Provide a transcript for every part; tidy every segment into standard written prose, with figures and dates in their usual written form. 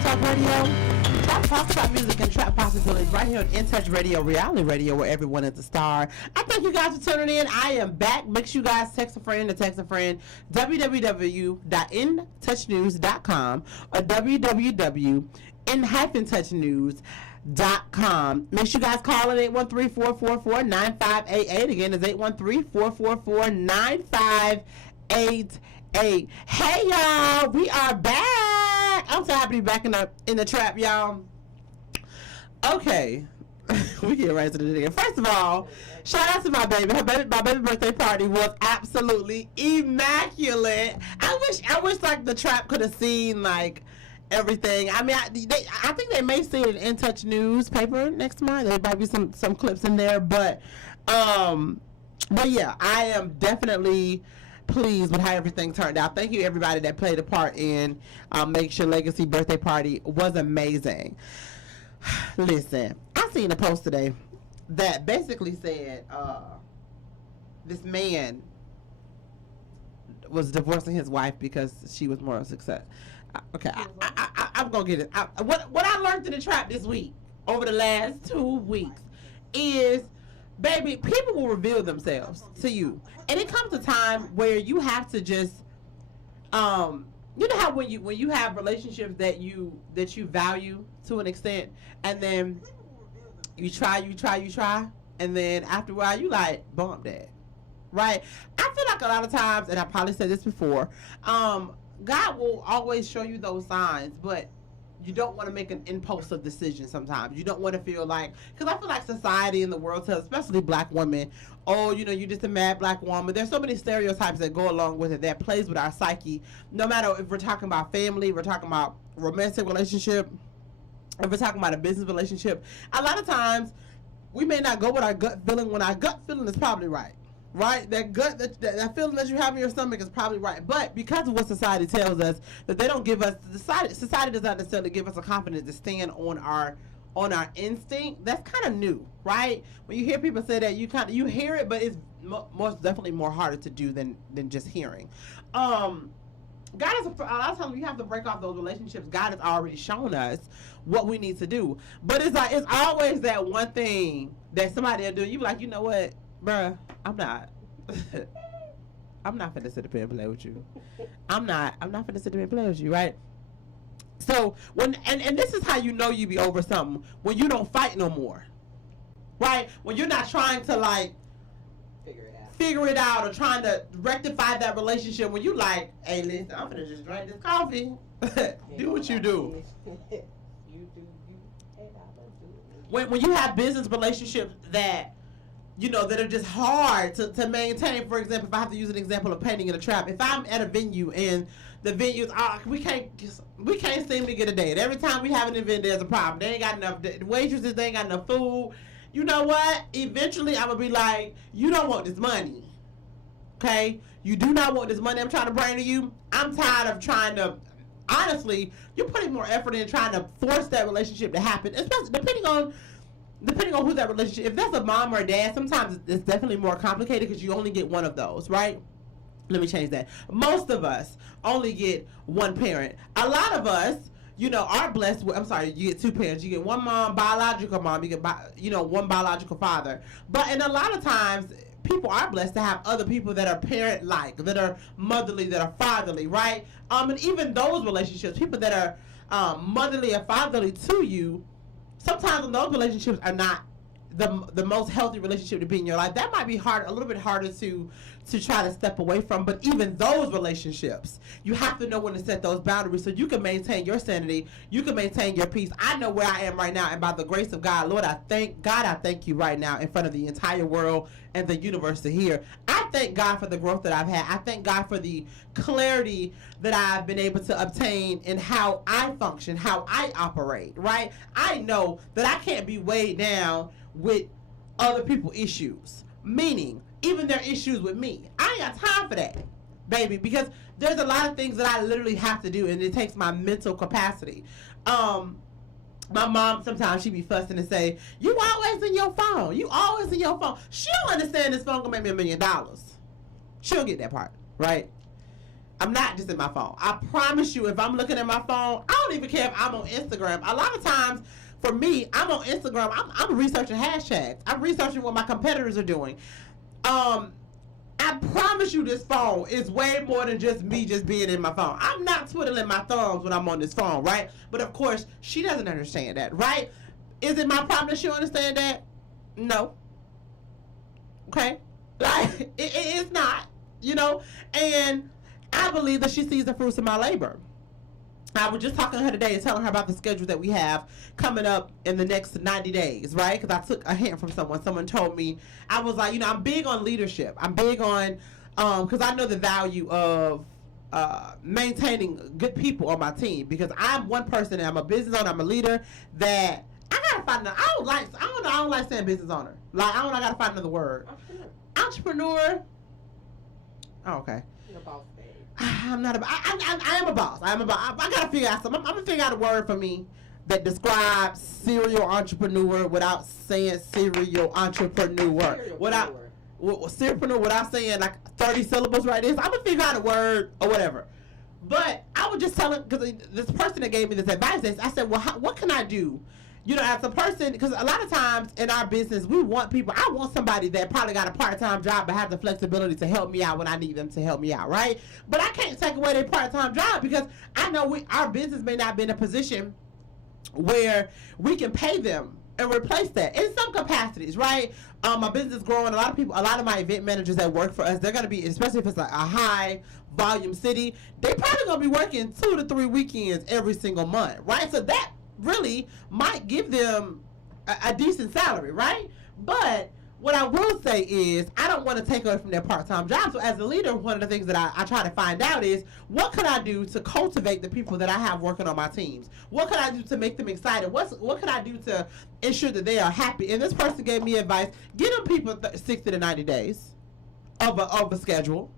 Trap Talk Radio. Trap talks about music and trap possibilities right here on In Touch Radio, reality radio, where everyone is a star. I thank you guys for tuning in. I am back. Make sure you guys text a friend www.intouchnews.com or www.in-touchnews.com. Make sure you guys call at 813-444-9588. Again, it's 813-444-9588. Hey y'all, we are back. I'm so happy to be back in the trap, y'all. Okay. We get right to the thing. First of all, shout out to my baby. My baby birthday party was absolutely immaculate. I wish like the trap could have seen like everything. I mean, I think they may see it in Touch newspaper next month. There might be some clips in there, but yeah, I am definitely pleased with how everything turned out. Thank you everybody that played a part in Make Sure Legacy birthday party was amazing. Listen, I seen a post today that basically said this man was divorcing his wife because she was more success. Okay, I'm gonna get it. What I learned in the trap this week, over the last 2 weeks, is, baby, people will reveal themselves to you, and it comes a time where you have to just, you know how when you have relationships that you value to an extent, and then you try, and then after a while you like bump that, right? I feel like a lot of times, and I probably said this before, God will always show you those signs, but you don't want to make an impulsive decision sometimes. You don't want to feel like, because I feel like society and the world tells, especially black women, oh, you know, you're just a mad black woman. There's so many stereotypes that go along with it that plays with our psyche. No matter if we're talking about family, we're talking about romantic relationship, if we're talking about a business relationship, a lot of times we may not go with our gut feeling when our gut feeling is probably right. Right? That gut, that feeling that you have in your stomach is probably right. But because of what society tells us, that they don't give us, society does not necessarily give us a confidence to stand on our instinct. That's kind of new, right? When you hear people say that, you hear it, but it's most definitely more harder to do than just hearing. God is a lot of times we have to break off those relationships. God has already shown us what we need to do, but it's always that one thing that somebody will do. You be like, you know what, bruh, I'm not finna sit up here and play with you. I'm not finna sit up here and play with you, right? So when and this is how you know you be over something, when you don't fight no more, right? When you're not trying to like figure it out or trying to rectify that relationship. When you like, hey, listen, I'm finna just drink this coffee. Do what you do. When you have business relationships that, you know, that are just hard to maintain. For example, if I have to use an example of painting in a trap, if I'm at a venue and the venues we can't seem to get a date. Every time we have an event, there's a problem. They ain't got enough waitresses. They ain't got enough food. You know what? Eventually, I'm gonna be like, you don't want this money, okay? You do not want this money I'm trying to bring to you. I'm tired of trying to. Honestly, you're putting more effort in trying to force that relationship to happen, especially depending on who that relationship. If that's a mom or a dad, sometimes it's definitely more complicated because you only get one of those, right? Let me change that. Most of us only get one parent. A lot of us, you know, are blessed with, you get two parents. You get one mom, biological mom. You get, one biological father. And a lot of times, people are blessed to have other people that are parent-like, that are motherly, that are fatherly, right? And even those relationships, people that are motherly or fatherly to you, sometimes when those relationships are not the most healthy relationship to be in your life, that might be a little bit harder to try to step away from. But even those relationships, you have to know when to set those boundaries so you can maintain your sanity, you can maintain your peace. I know where I am right now, and by the grace of God, Lord, I thank you right now in front of the entire world and the universe to hear. I thank God for the growth that I've had. I thank God for the clarity that I've been able to obtain in how I function, how I operate, right? I know that I can't be weighed down with other people's issues, meaning even their issues with me. I ain't got time for that, baby, because there's a lot of things that I literally have to do, and it takes my mental capacity. My mom, sometimes she be fussing and say, you always in your phone. You always in your phone. She don't understand this phone gonna make me $1 million. She'll get that part, right? I'm not just in my phone. I promise you, if I'm looking at my phone, I don't even care if I'm on Instagram. A lot of times, for me, I'm on Instagram. I'm researching hashtags. I'm researching what my competitors are doing. I promise you, this phone is way more than just me just being in my phone. I'm not twiddling my thumbs when I'm on this phone, right? But of course, she doesn't understand that, right? Is it my problem that she understand that? No. Okay? Like, it's not, you know? And I believe that she sees the fruits of my labor. I was just talking to her today and telling her about the schedule that we have coming up in the next 90 days, right? Because I took a hint from someone. Someone told me, I was like, you know, I'm big on leadership. I'm big on, because I know the value of maintaining good people on my team. Because I'm one person, and I'm a business owner, I'm a leader, that I gotta find another, I don't like saying business owner. Like, I gotta find another word. Entrepreneur. Oh, okay. You're a boss. I'm not a. I am a boss. I am a boss. I gotta figure out something. I'm gonna figure out a word for me that describes serial entrepreneur without saying serial entrepreneur. Serialpreneur without saying like 30 syllables right there. So I'm gonna figure out a word or whatever. But I was just telling, because this person that gave me this advice, I said, well, what can I do? You know, as a person, because a lot of times in our business, we want people, I want somebody that probably got a part-time job but has the flexibility to help me out when I need them to help me out, right? But I can't take away their part-time job because I know our business may not be in a position where we can pay them and replace that in some capacities, right? My business is growing. A lot of my event managers that work for us, they're going to be, especially if it's like a high volume city, they probably going to be working 2 to 3 weekends every single month, right? So that really might give them a decent salary, right? But what I will say is I don't want to take away from their part-time job. So as a leader, one of the things that I try to find out is what could I do to cultivate the people that I have working on my teams? What could I do to make them excited? What could I do to ensure that they are happy? And this person gave me advice: give them people 60 to 90 days of a schedule,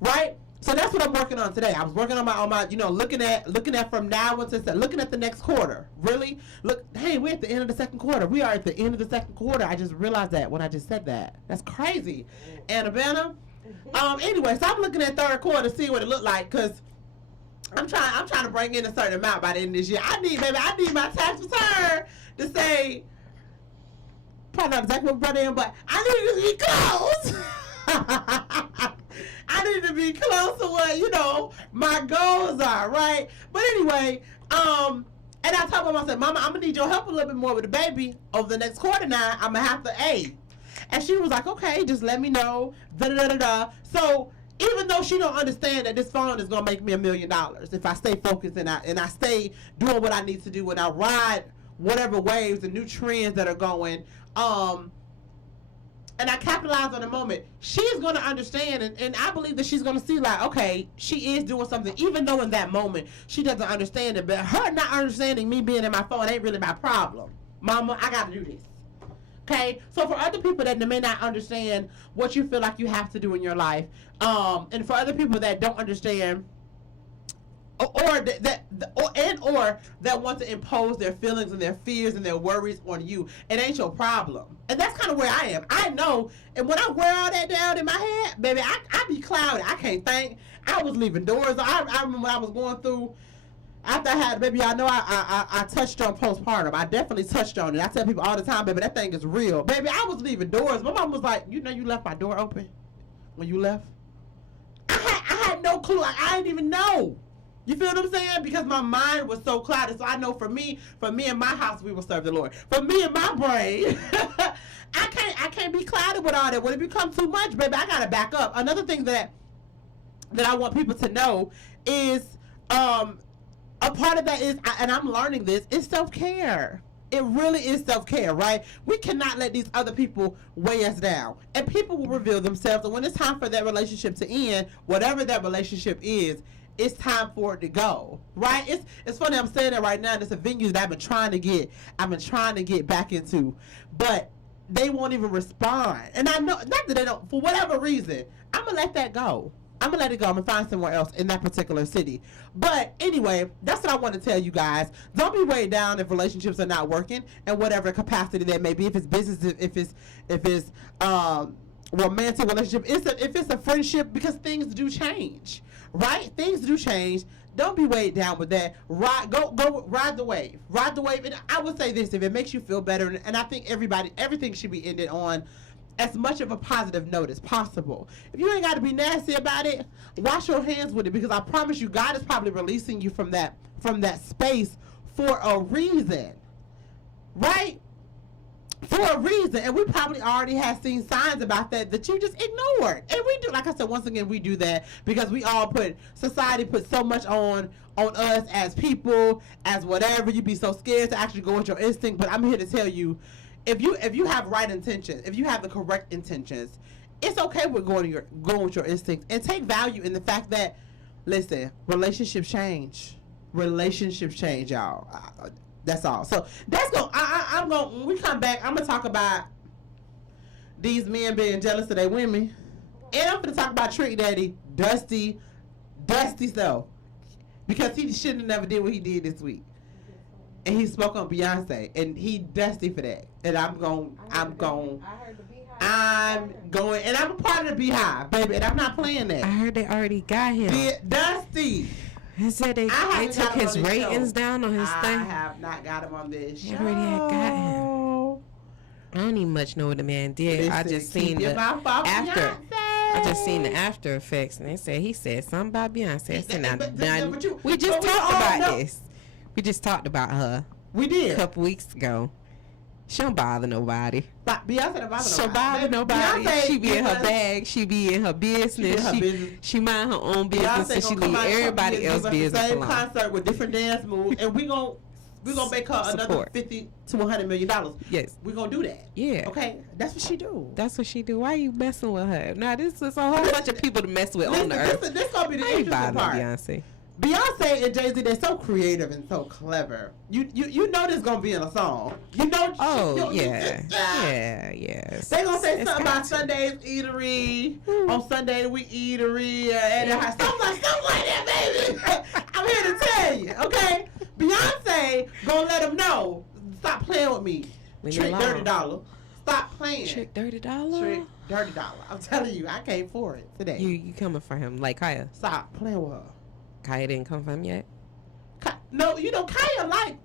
right? So that's what I'm working on today. I was working on my you know, looking at from now until looking at the next quarter. Really? Look, hey, we're at the end of the second quarter. We are at the end of the second quarter. I just realized that when I just said that. That's crazy. Annabella. Anyway, so I'm looking at third quarter to see what it looked like, because I'm trying to bring in a certain amount by the end of this year. I need my tax return to say, probably not exactly what brought in, but I need to be close. I need to be close to what, you know, my goals are, right? But anyway, and I told Mama, I said, Mama, I'm going to need your help a little bit more with the baby over the next quarter now. I'm going to have to, And she was like, okay, just let me know, da-da-da-da-da. So even though she don't understand that this phone is going to make me $1 million if I stay focused and I stay doing what I need to do, and I ride whatever waves and new trends that are going, and I capitalize on the moment, she's going to understand, and I believe that she's going to see, like, okay, she is doing something, even though in that moment she doesn't understand it. But her not understanding me being in my phone ain't really my problem. Mama, I got to do this. Okay? So for other people that may not understand what you feel like you have to do in your life, and for other people that don't understand, or that want to impose their feelings and their fears and their worries on you, it ain't your problem. And that's kind of where I am. I know, and when I wear all that down in my head, baby, I be cloudy. I can't think. I was leaving doors. I remember when I was going through, after I had baby, I know I touched on postpartum. I definitely touched on it. I tell people all the time, baby, that thing is real. Baby, I was leaving doors. My mom was like, you know, you left my door open when you left. I had no clue. I didn't even know. You feel what I'm saying? Because my mind was so clouded. So I know for me in my house, we will serve the Lord. For me in my brain, I can't be clouded with all that. When it becomes too much, baby, I gotta back up. Another thing that I want people to know is a part of that is, and I'm learning this, is self-care. It really is self-care, right? We cannot let these other people weigh us down. And people will reveal themselves. And when it's time for that relationship to end, whatever that relationship is, it's time for it to go, right? It's funny I'm saying that right now. There's a venue that I've been trying to get back into, but they won't even respond. And I know, not that they don't, for whatever reason, I'm gonna let that go. I'm gonna let it go. I'm gonna find somewhere else in that particular city. But anyway, that's what I want to tell you guys. Don't be weighed down if relationships are not working in whatever capacity that may be. If it's business, if it's romantic relationship, if it's a friendship, because things do change, right? Things do change. Don't be weighed down with that. Ride the wave. Ride the wave. And I would say this, if it makes you feel better, and I think everything should be ended on as much of a positive note as possible. If you ain't got to be nasty about it, wash your hands with it, because I promise you, God is probably releasing you from that space for a reason, right? For a reason. And we probably already have seen signs about that you just ignored. And we do, like I said, once again, we do that because we all society puts so much on us as people, as whatever. You be so scared to actually go with your instinct. But I'm here to tell you, if you have right intentions, if you have the correct intentions, it's okay with going with your instincts, and take value in the fact that, listen, relationships change. Relationships change, y'all. That's all. So that's I'm going. When we come back, I'm gonna talk about these men being jealous of their women, and I'm gonna talk about Trick Daddy, Dusty Self, because he shouldn't have never did what he did this week, and he spoke on Beyonce, and he dusty for that. And I'm going, and I'm a part of the Beehive, baby, and I'm not playing that. I heard they already got him. Dusty. He said they took his ratings down on his thing. I have not got him on this show. They already had got him. I don't even much know what the man did. Listen, I just seen the after. Beyonce. I just seen the after effects, and he said something about Beyonce. I said, we just but we talked all about know. this. We just talked about her We a did. couple weeks ago. She don't bother nobody. But Beyonce don't bother She don't bother nobody. Beyonce She be in her was- bag. She be in her business. She mind her own business, Beyonce and she gonna leave come out everybody else's and give us business the same alone. concert with different dance moves, and we gonna make her another Support. $50 to $100 million. Yes. We gonna do that. Yeah. Okay, that's what she do. That's what she do. Why are you messing with her? Now this is a whole bunch of people to mess with on the earth. This gonna be the I ain't interesting bothering part. Beyonce. Beyonce and Jay-Z, they're so creative and so clever. You know this gonna be in a song. You know. Oh you- yeah. They gonna say It's something got about to. Sunday's Eatery. On Sunday we eatery. And something like that, baby. I'm here to tell you, okay? Beyonce gonna let them know. Stop playing with me. Leave Trick me Dirty alone. Dollar. Stop playing. Trick Dirty Dollar. Trick Dirty Dollar. I'm telling you, I came for it today. You coming for him like Kaya? Stop playing with her. Kaya didn't come for him yet. No, you know Kaya like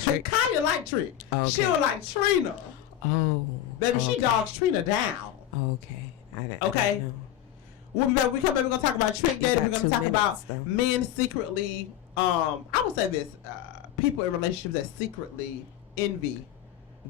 Trick. Kaya like Trick. Okay. She don't like Trina. Oh. Baby, okay. she dogs Trina down. Okay. I Okay. don't know. We'll be back. We come back. We're gonna talk about Trick Daddy. got We're 2 gonna talk about minutes, though. men secretly. I would say this: people in relationships that secretly envy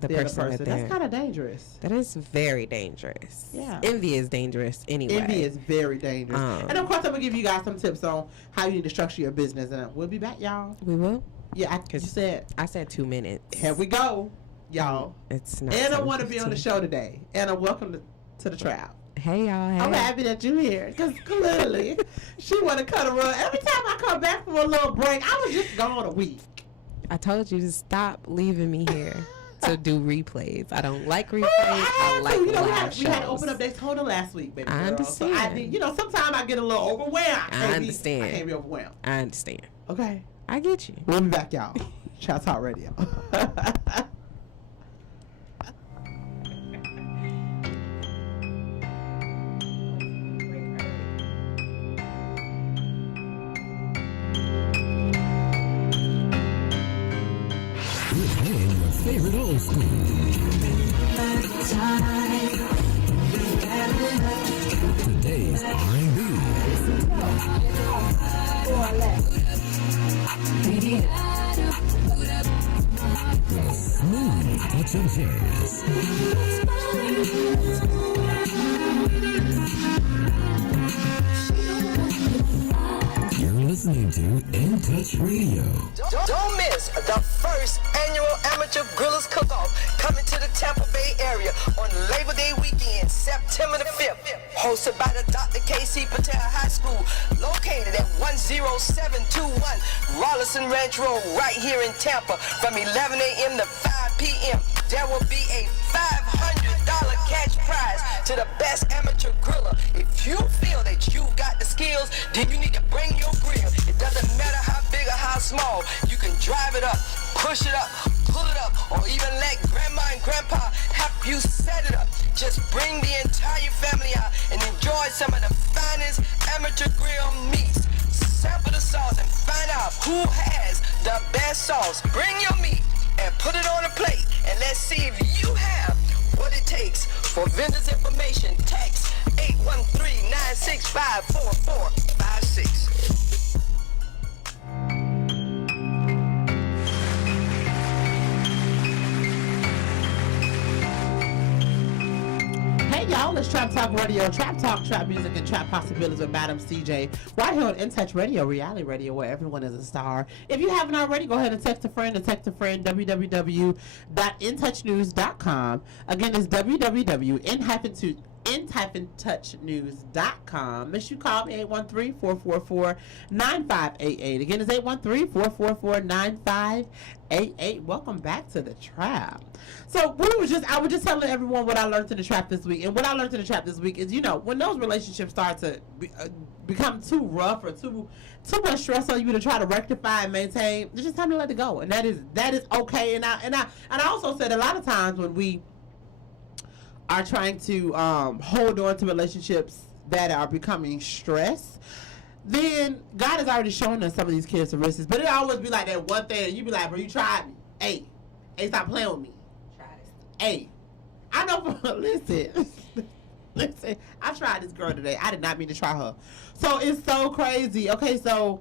The the other person person. that That's they're. kind of dangerous. That is very dangerous. Yeah. Envy is dangerous anyway. Envy is very dangerous. And of course, I'm gonna give you guys some tips on how you need to structure your business. And we'll be back, y'all. We will. Yeah, you said. I said 2 minutes. Here we go, y'all. It's not. Anna want to be on the 7:15. show today. Anna, welcome to the trap. Hey y'all. Hey. I'm happy that you're here because clearly she want to cut a rug. Every time I come back from a little break, I was just gone a week. I told you to stop leaving me here to do replays. I don't like replays. Oh, I like we live had to shows. open up Daytona last week, baby. I girl. understand. So I think, sometimes I get a little overwhelmed. I understand. I can't be overwhelmed. I understand. Okay. I get you. We'll be back, y'all. Shout Talk Radio. We're playing your favorite old school. Today's R&B. With a smooth touch of jazz. You're listening to In Touch Radio. Don't miss the first annual Amateur Grillers Cook-Off coming to the Tampa Bay area on Labor Day weekend, September the 5th. Hosted by the Dr. K.C. Patel High School, located at 10721 Rollison Ranch Road, right here in Tampa, from 11 a.m. to 5 p.m. There will be a $500 cash prize to the best amateur griller. If you feel that you got the skills, then you need to bring your grill. It doesn't matter how big or how small. You can drive it up, push it up, pull it up, or even let grandma and grandpa help you set it up. Just bring the entire family out and enjoy some of the finest amateur grill meats. Sample the sauce and find out who has the best sauce. Bring your meat and put it on a plate, and let's see if you have what it takes. For vendors information, text 813-965-4456. Hey y'all, it's Trap Talk Radio, Trap Talk, Trap Music, and Trap Possibilities with Madam CJ. Right here on In Touch Radio, reality radio, where everyone is a star. If you haven't already, go ahead and text a friend, www.intouchnews.com. Again, it's www.in-touchnews.com. Make sure you call me 813-444-9588. Again, it's 813-444-9588. Welcome back to the Trap. So I was just telling everyone what I learned in the trap this week. And what I learned in the trap this week is, when those relationships start to become too rough or too much stress on you to try to rectify and maintain, it's just time to let it go. And that is okay. And I also said a lot of times when we are trying to hold on to relationships that are becoming stress, then God has already shown us some of these characteristics. But it always be like that one thing, and you be like, bro, you tried me. Hey, stop playing with me. Hey, I know. Listen, I tried this girl today. I did not mean to try her. So it's so crazy. Okay, so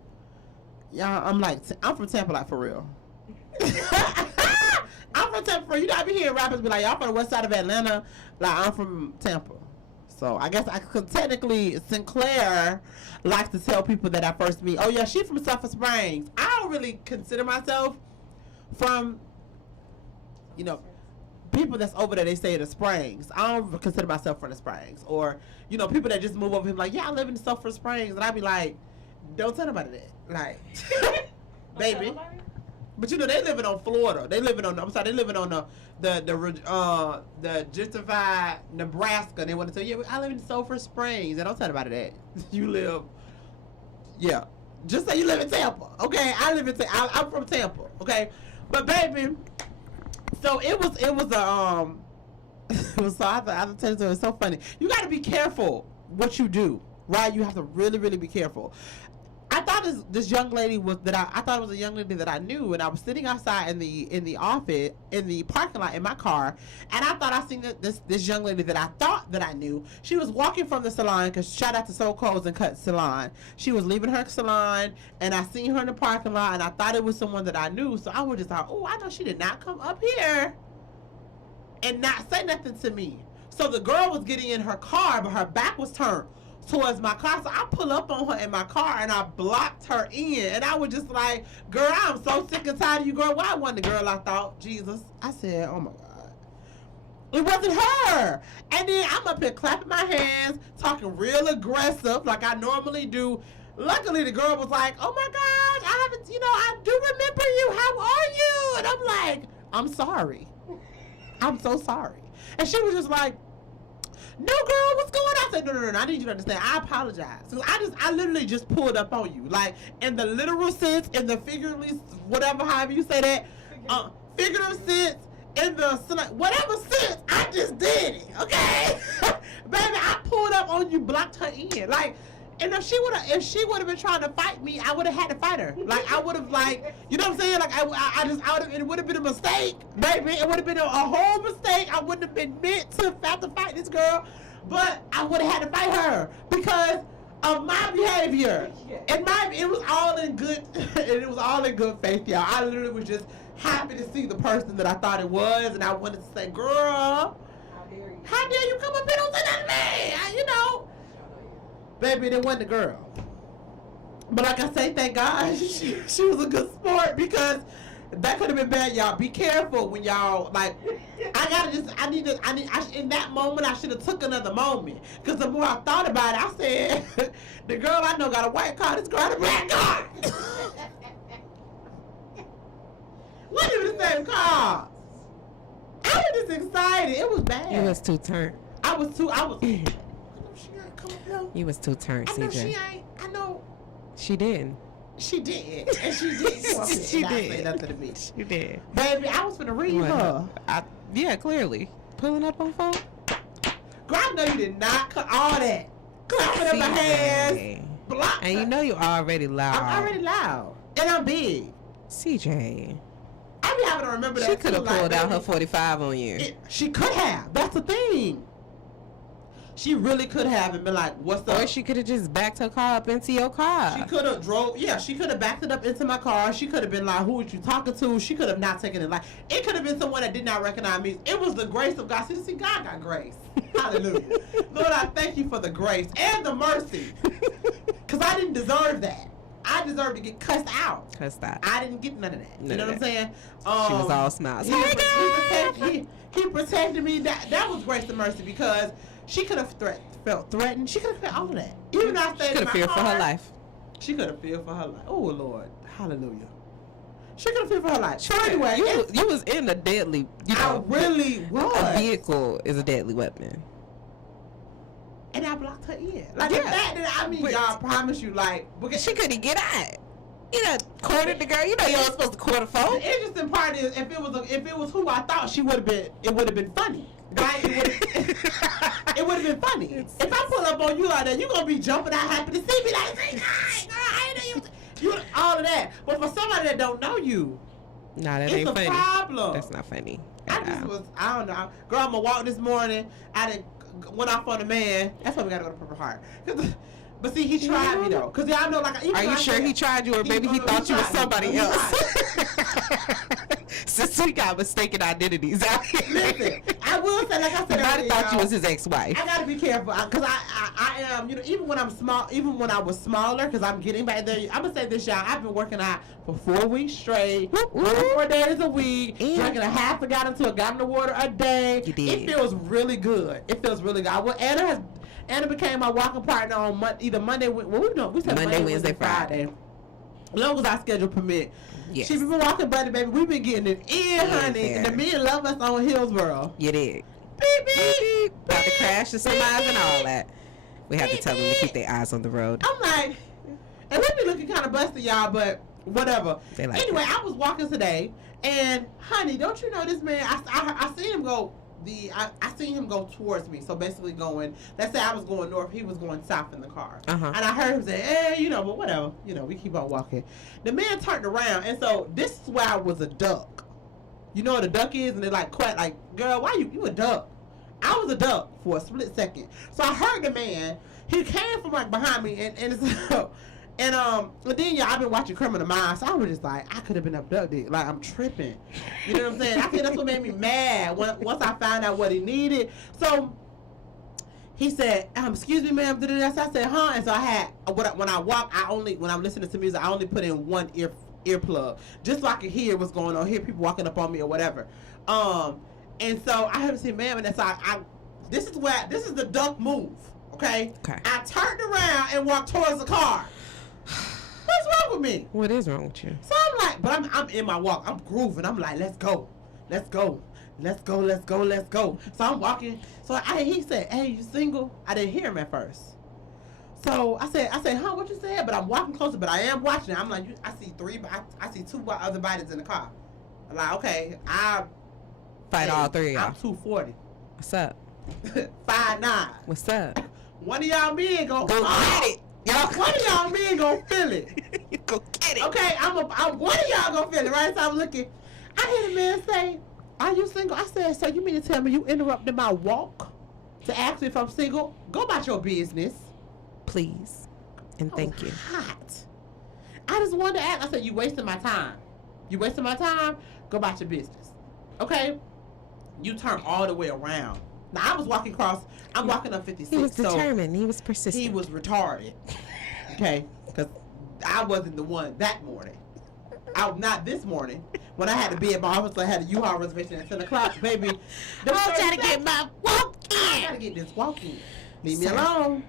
y'all, I'm from Tampa, like, for real. I'm from Tampa. You know, I be hearing rappers be like, y'all from the west side of Atlanta. Like, I'm from Tampa. So I guess I could technically, Sinclair likes to tell people that I first meet, oh yeah, she's from Sulphur Springs. I don't really consider myself from, people that's over there, they say the Springs. I don't consider myself from the Springs. Or, people that just move over here like, yeah, I live in Sulphur Springs. And I be like, don't tell nobody that. Like, baby. But they living on Florida. They living on the gentrified Nebraska. They want to tell you, I live in Sulphur Springs. And don't tell nobody that. You live, yeah. Just say you live in Tampa. Okay, I live in Tampa. I'm from Tampa. Okay, but baby, so it was so I have to tell you, it's so funny. You got to be careful what you do, right? You have to really, really be careful. I thought this young lady I thought it was a young lady that I knew, and I was sitting outside in the office, in the parking lot in my car, and I thought I seen this young lady that I thought that I knew. She was walking from the salon, because shout out to Soul Clothes and Cut Salon. She was leaving her salon, and I seen her in the parking lot, and I thought it was someone that I knew. So I was just like, oh, I know she did not come up here and not say nothing to me. So the girl was getting in her car, but her back was turned towards my car. So I pull up on her in my car and I blocked her in. And I was just like, girl, I'm so sick and tired of you, girl. Why wasn't the girl I thought? Jesus. I said, oh my God. It wasn't her. And then I'm up here clapping my hands, talking real aggressive like I normally do. Luckily, the girl was like, oh my gosh, I do remember you. How are you? And I'm like, I'm sorry. I'm so sorry. And she was just like, no, girl, what's going on? I said, no, I need you to understand. I apologize. So I literally just pulled up on you. Like, in the literal sense, in the figurative, whatever, however you say that, figurative sense, in the, whatever sense, I just did it, okay? Baby, I pulled up on you, blocked her in. Like, and if she would have been trying to fight me, I would have had to fight her. Like, I would have, like, you know what I'm saying? Like, it would have been a mistake, baby. It would have been a whole mistake. I wouldn't have been meant to have to fight this girl, but I would have had to fight her because of my behavior. And it was all in good, it was all in good faith, y'all. I literally was just happy to see the person that I thought it was, and I wanted to say, girl, how dare you come up here and say that to me? Baby, it wasn't the girl. But like I say, thank God she was a good sport, because that could have been bad, y'all. Be careful when y'all, like, in that moment, I should have took another moment. Because the more I thought about it, I said, the girl I know got a white car, this girl got a black car. What is the same car? I was just excited. It was bad. You was too turned. You was too turned, CJ. I know. She didn't. She did. And she did. She did. Nothing to me. She did. Baby, I was finna read her. Yeah, clearly. Pulling up on phone? Girl, I know you did not cut all that. Clapping up my hands. Block. And you know you already loud. I'm already loud. And I'm big. CJ. I be having to remember that. She could have pulled out her baby, 45 on you. She could have. That's the thing. She really could have and been like, what's up? Or she could have just backed her car up into your car. She could have she could have backed it up into my car. She could have been like, who was you talking to? She could have not taken it like, it could have been someone that did not recognize me. It was the grace of God. See, God got grace. Hallelujah. Lord, I thank you for the grace and the mercy. Because I didn't deserve that. I deserved to get cussed out. Cussed out. I didn't get none of that. You know what I'm saying? She was all smiles. He protected me. That was grace and mercy because she could have felt threatened. She could have felt all of that. Even though I stayed She could have feared for her life. She could have feared for her life. Oh, Lord. Hallelujah. She could have feared for her life. So anyway. You was in a deadly, I really was. A vehicle is a deadly weapon. And I blocked her in. Like, the fact that, y'all, I promise you, like. Because she couldn't get out. You know, courted the girl. You know, you weren't supposed to court a phone. The interesting part is, if it was who I thought she would have been, it would have been funny. Right? It would have been funny. If I pull up on you like that, you're going to be jumping out happy to see me like, girl, I know you. All of that. But for somebody that don't know you, nah, that ain't funny. It's a problem. That's not funny. I don't know. Girl, I'm going to walk this morning. I went off on a man. That's why we got to go to Purple Heart. But see, he tried me though. Because y'all know, like, are you sure he tried you, or maybe he thought you was somebody else? Since we got mistaken identities out here. Listen, I will say, like I said, I thought you was his ex-wife. I gotta be careful because I am, even when I'm small, even when I was smaller, because I'm getting back there. I'm gonna say this, y'all. I've been working out for 4 weeks straight, 4 days a week, drinking a half a gallon to a gallon of water a day. You did. It feels really good. It feels really good. Anna became my walking partner on either Monday. Well, we said Monday, Wednesday, Friday. As long as our schedule permit. Yes. She been walking, buddy, baby. We been getting it in, honey. And the men love us on Hillsboro. You did. Beep, beep. About to crash in some eyes and all that. We have to tell them to keep their eyes on the road. I'm like, and we be looking kind of busted, y'all, but whatever. Like anyway, I was walking today, and honey, don't you know this man? I seen him go. I seen him go towards me. So basically going, let's say I was going north, he was going south in the car. And I heard him say, hey, but whatever. We keep on walking. The man turned around, and so this is where I was a duck. You know what a duck is? And they're like, quite like, girl, why you a duck? I was a duck for a split second. So I heard the man, he came from like behind me, and so, and then I've been watching Criminal Minds, so I was just like, I could have been abducted. Like, I'm tripping. You know what I'm saying? I think that's what made me mad once I found out what he needed. So he said, excuse me, ma'am. I said, huh? And so I had, when I walk, when I'm listening to music, I only put in one earplug, just so I could hear what's going on, hear people walking up on me or whatever. And so I haven't seen, ma'am, and that's this is the duck move. Okay. I turned around and walked towards the car. What's wrong with me? What is wrong with you? So I'm like, but I'm in my walk. I'm grooving. I'm like, let's go. So I'm walking. So he said, hey, you single? I didn't hear him at first. So I said, huh, what you said? But I'm walking closer, but I am watching. I'm like, I see 2 other bodies in the car. I'm like, okay, fight all 3 of y'all. I'm 240. What's up? 5'9". What's up? One of y'all men go get it. One of y'all men gonna feel it. You go get it. Okay, I'm one of y'all gonna feel it, right? So I'm looking. I hear the man say, are you single? I said, so you mean to tell me you interrupted my walk to ask me if I'm single? Go about your business. Please. And thank you. Hot. I just wanted to ask. I said, you wasting my time. You wasting my time? Go about your business. Okay? You turn all the way around. Now, I was walking across. I'm walking up 56. He was determined. He was persistent. He was retarded. Okay? Because I wasn't the one that morning. Not this morning. When I had to be at my office, I had a U-Haul reservation at 10 o'clock. Baby, I'm trying to get my walk in. I got to get this walk in. Leave me alone.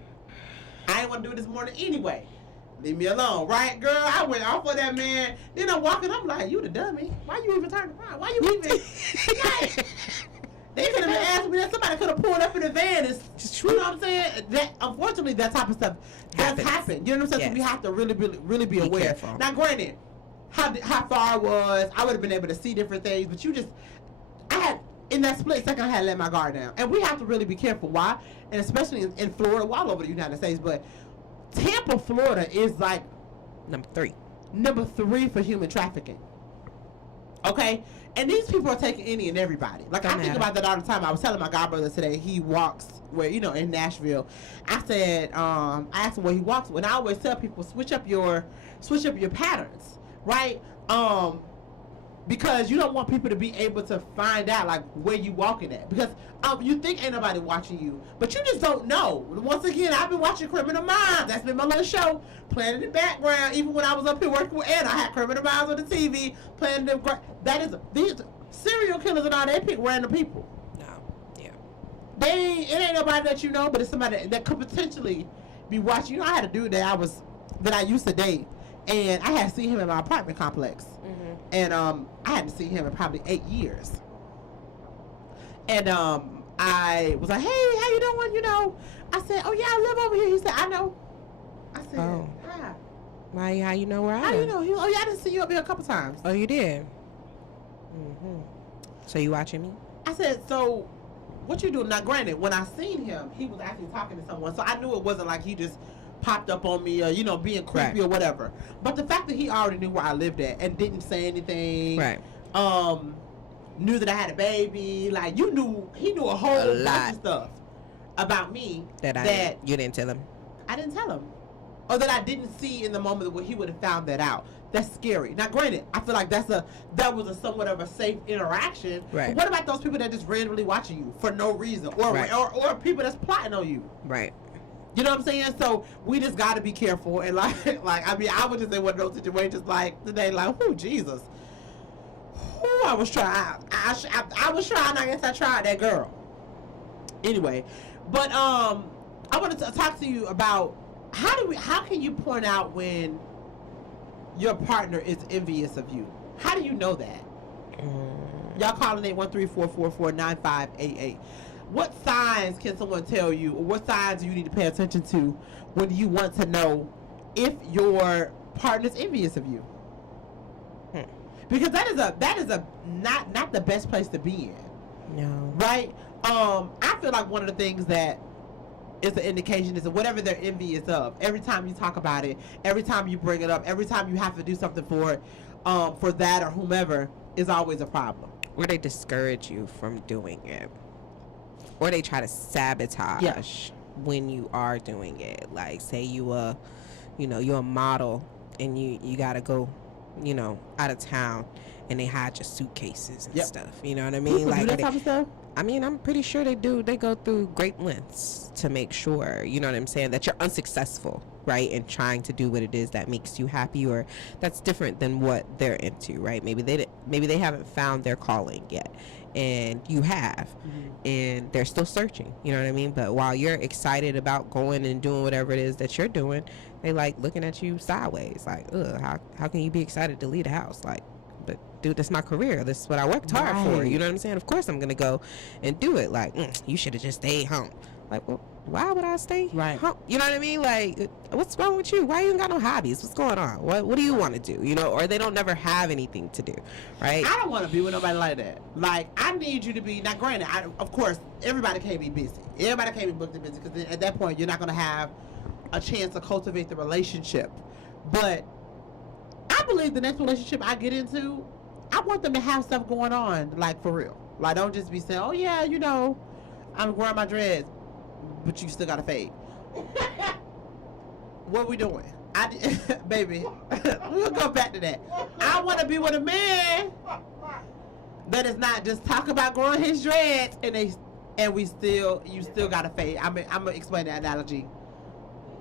I ain't want to do it this morning anyway. Leave me alone. Right, girl? I went off of that man. Then I'm walking. I'm like, you the dummy. Why you even turn around? Why you even... They could have asked me that. Somebody could have pulled up in the van. You know what I'm saying? Unfortunately, that type of stuff does happen. You know what I'm saying? Yes. So we have to really be aware. Careful. Now, granted, how far I was, I would have been able to see different things. But in that split second, I had to let my guard down. And we have to really be careful. Why? And especially in Florida, all over the United States. But Tampa, Florida is like Number 3 for human trafficking. Okay? And these people are taking any and everybody. Like, I think about that all the time. I was telling my godbrother today, he walks where, you know, in Nashville. I said, I asked him where he walks. When I always tell people, switch up your patterns, right? Because you don't want people to be able to find out, like, where you walking at. Because you think ain't nobody watching you, but you just don't know. Once again, I've been watching Criminal Minds. That's been my little show, playing in the background. Even when I was up here working with Anna, I had Criminal Minds on the TV, playing them. These serial killers and all, they pick random people. No. Yeah. It ain't nobody that you know, but it's somebody that could potentially be watching. You know, I had a dude that I used to date, and I had seen him in my apartment complex. And I hadn't seen him in probably 8 years. And I was like, hey, how you doing? You know, I said, oh yeah, I live over here. He said, I know. I said, hi. Why? How you know where I am? How you know? He, oh yeah, I done seen you up here a couple times. Oh, you did? So you watching me? I said, so what you doing? Now granted, when I seen him, he was actually talking to someone. So I knew it wasn't like he just popped up on me or, you know, being creepy or whatever. But the fact that he already knew where I lived at and didn't say anything. Right. Knew that I had a baby. Like, he knew a whole bunch of stuff about me that you didn't tell him. I didn't tell him. Or that I didn't see in the moment where he would have found that out. That's scary. Now granted, I feel like that was a somewhat of a safe interaction. Right. But what about those people that just randomly watching you for no reason? Or people that's plotting on you? Right. You know what I'm saying? So we just got to be careful. And like I mean, I was just in one of those situations like today, like, oh Jesus, I was trying. I was trying. I guess I tried that girl. Anyway, but I wanted to talk to you about how can you point out when your partner is envious of you? How do you know that? Y'all calling 813-444-9588. What signs can someone tell you, or what signs do you need to pay attention to when you want to know if your partner's envious of you? Because that is a not the best place to be in. No. Right? I feel like one of the things that is an indication is that whatever they're envious of, every time you talk about it, every time you bring it up, every time you have to do something for that or whomever, is always a problem. Or they discourage you from doing it. Or they try to sabotage when you are doing it. Like, say you're a model and you gotta go, you know, out of town, and they hide your suitcases and stuff. You know what I mean? People do that type of stuff? I mean, I'm pretty sure they do. They go through great lengths to make sure, you know what I'm saying, that you're unsuccessful, right, in trying to do what it is that makes you happy, or that's different than what they're into, right? Maybe they haven't found their calling yet, and you have, and they're still searching, you know what I mean? But while you're excited about going and doing whatever it is that you're doing, they like looking at you sideways, like, ugh, how can you be excited to leave the house? Like, but dude, that's my career. This is what I worked hard for. You know what I'm saying? Of course I'm gonna go and do it. Like, you should have just stayed home. Like, well, why would I stay home? You know what I mean? Like, what's wrong with you? Why you ain't got no hobbies? What's going on? What do you want to do? You know, or they don't never have anything to do, right? I don't want to be with nobody like that. Like, I need you to be, now granted, of course, everybody can't be busy. Everybody can't be booked and busy, because at that point, you're not going to have a chance to cultivate the relationship. But I believe the next relationship I get into, I want them to have stuff going on, like, for real. Like, don't just be saying, oh yeah, you know, I'm growing my dreads, but you still got to fade. What are we doing? Baby, we'll go back to that. I want to be with a man that is not just talk about growing his dreads and you still got to fade. I'm gonna explain that analogy.